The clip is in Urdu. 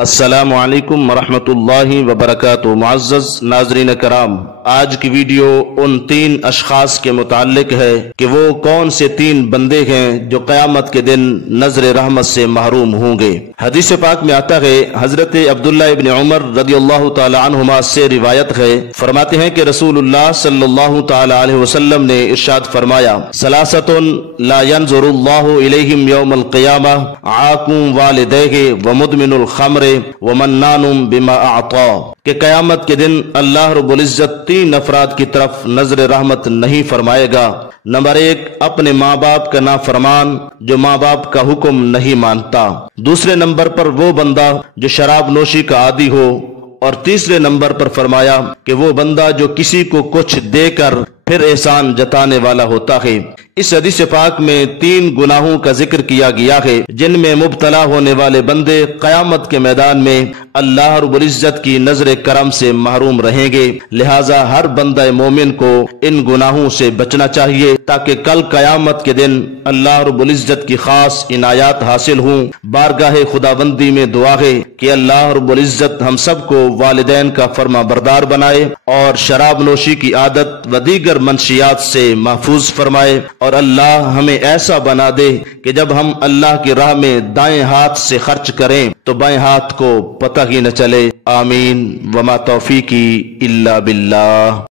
السلام علیکم ورحمۃ اللہ وبرکاتہ۔ معزز ناظرین کرام، آج کی ویڈیو ان تین اشخاص کے متعلق ہے کہ وہ کون سے تین بندے ہیں جو قیامت کے دن نظر رحمت سے محروم ہوں گے۔ حدیث پاک میں آتا ہے، حضرت عبداللہ ابن عمر رضی اللہ تعالی عنہما سے روایت ہے، فرماتے ہیں کہ رسول اللہ صلی اللہ تعالی علیہ وسلم نے ارشاد فرمایا، ثلاثۃ لا ينظر اللہ الیہم یوم القیامہ، عاق والدیہ ومدمن الخمر ومنان بما اعطا، کہ قیامت کے دن اللہ رب العزت تین افراد کی طرف نظر رحمت نہیں فرمائے گا۔ نمبر ایک، اپنے ماں باپ کا نافرمان جو ماں باپ کا حکم نہیں مانتا۔ دوسرے نمبر پر وہ بندہ جو شراب نوشی کا عادی ہو، اور تیسرے نمبر پر فرمایا کہ وہ بندہ جو کسی کو کچھ دے کر پھر احسان جتانے والا ہوتا ہے۔ اس حدیث پاک میں تین گناہوں کا ذکر کیا گیا ہے جن میں مبتلا ہونے والے بندے قیامت کے میدان میں اللہ رب العزت کی نظر کرم سے محروم رہیں گے۔ لہٰذا ہر بندہ مومن کو ان گناہوں سے بچنا چاہیے تاکہ کل قیامت کے دن اللہ رب العزت کی خاص عنایات حاصل ہوں۔ بارگاہ خداوندی میں دعا ہے کہ اللہ رب العزت ہم سب کو والدین کا فرما بردار بنائے اور شراب نوشی کی عادت و دیگر منشیات سے محفوظ فرمائے، اور اللہ ہمیں ایسا بنا دے کہ جب ہم اللہ کی راہ میں دائیں ہاتھ سے خرچ کریں تو بائیں ہاتھ کو پتہ ہی نہ چلے۔ آمین۔ وما توفیقی الا باللہ۔